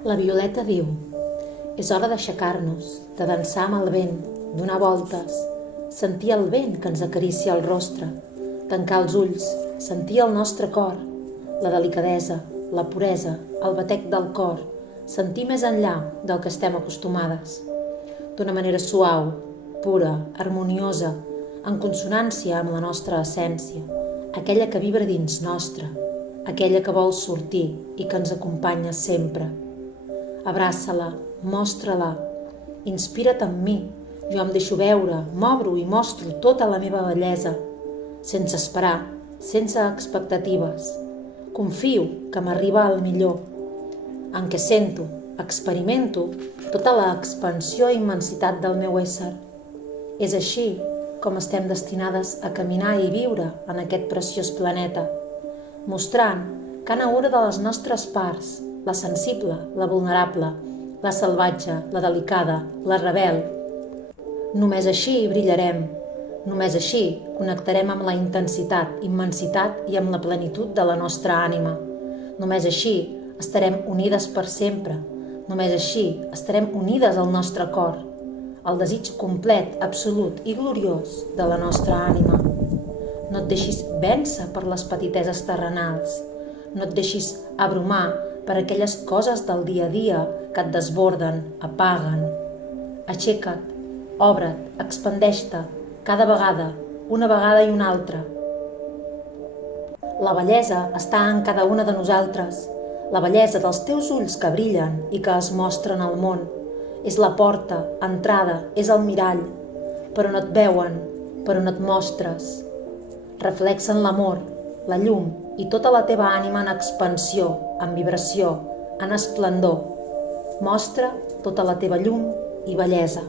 La Violeta diu: és hora d'aixecar-nos, de dansar amb el vent, donar voltes, sentir el vent que ens acaricia el rostre, tancar els ulls, sentir el nostre cor, la delicadesa, la puresa, el batec del cor, sentir més enllà del que estem acostumades. D'una manera suau, pura, harmoniosa, en consonància amb la nostra essència, aquella que vibra dins nostra, aquella que vol sortir i que ens acompanya sempre. Abraça-la, mostra-la, inspira't en mi, jo em deixo veure, m'obro i mostro tota la meva bellesa, sense esperar, sense expectatives. Confio que m'arriba el millor, en què sento, experimento tota l'expansió i immensitat del meu ésser. És així com estem destinades a caminar i viure en aquest preciós planeta, mostrant cada una de les nostres parts, la sensible, la vulnerable, la salvatge, la delicada, la rebel. Només així brillarem, només així connectarem amb la intensitat, immensitat i amb la plenitud de la nostra ànima. Només així estarem unides per sempre, només així estarem unides al nostre cor, al desig complet, absolut i gloriós de la nostra ànima. No et deixis vèncer per les petiteses terrenals, no et deixis abrumar per aquelles coses del dia a dia que et desborden, apaguen. Aixeca't, obre't, expandeix-te, cada vegada, una vegada i una altra. La bellesa està en cada una de nosaltres, la bellesa dels teus ulls que brillen i que es mostren al món. És la porta, entrada, és el mirall, però no et veuen, però no et mostres. Reflexen l'amor, la llum i tota la teva ànima en expansió, en vibració, en esplendor. Mostra tota la teva llum i bellesa.